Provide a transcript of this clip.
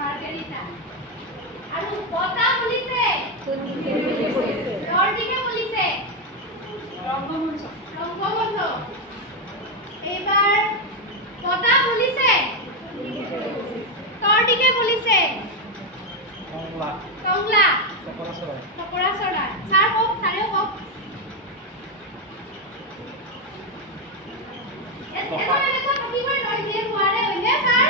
Margarita. আৰু বতা পুলিছে লৰ্ডিকে পুলিছে ৰংগমঞ্চ এইবাৰ বতা পুলিছে তৰ্ডিকে পুলিছে টংলা টকৰা চৰাই ছাৰ কওক ছাৰেও কওক এটা এনেকুৱা টপিকৰ নয় যে হোৱাৰে হয়নে ছাৰ